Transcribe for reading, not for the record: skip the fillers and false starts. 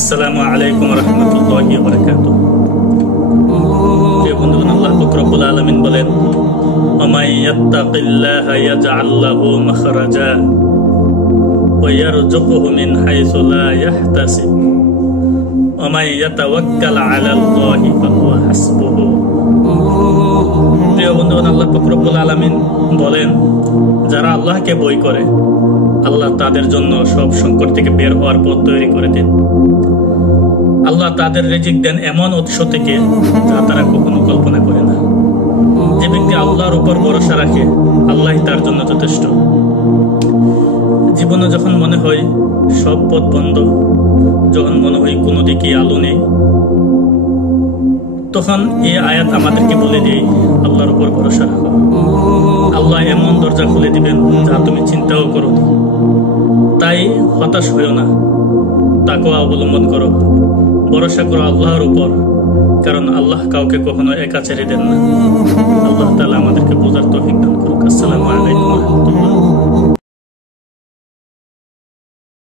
আসসালামু আলাইকুম রহমতুল্লাহি ওয়া বারাকাতুহু। প্রিয় বন্ধুগণ, আল্লাহ পাক রব্বুল আলামিন বলেন, ওয়ামাই ইয়াত্তাকিল্লাহা ইয়াজআল লাহু মাখরাজা ওয়া ইয়ারযুকুহু মিন হাইসু লা ইয়াহতাসিব ওয়া মান ইয়াতাওয়াক্কাল আলাল্লাহি ফাহুয়া হাসবুহু। প্রিয় বন্ধুগণ, আল্লাহ পাক রব্বুল আলামিন বলেন, যারা আল্লাহকে ভয় করে আল্লাহ তাদের জন্য সব সংকট থেকে বের হওয়ার পথ তৈরি করে দেন। আল্লাহ তাদের রিজিক দেন এমন উৎস থেকে যা তারা কখনো কল্পনা করে না। যে ব্যক্তি আল্লাহর উপর ভরসা রাখে আল্লাহই তার জন্য যথেষ্ট। জীবনে যখন মনে হয় সব পথ বন্ধ, যখন মনে হয় কোনো দিকে আলো নেই, তখন এই আয়াত আমাদেরকে বলে দেয় আল্লাহর উপর ভরসা রাখো। আল্লাহ এমন দরজা খুলে দিবেন যা তুমি চিন্তাও করো। তাই হতাশ হইও না, তাকওয়া অবলম্বন করো, ভরসা করো আল্লাহর উপর, কারণ আল্লাহ কাউকে কখনো একা ছেড়ে দেন না। আল্লাহ তাআলা আমাদেরকে বোঝার তৌফিক দান করুক। আসসালামু আলাইকুম।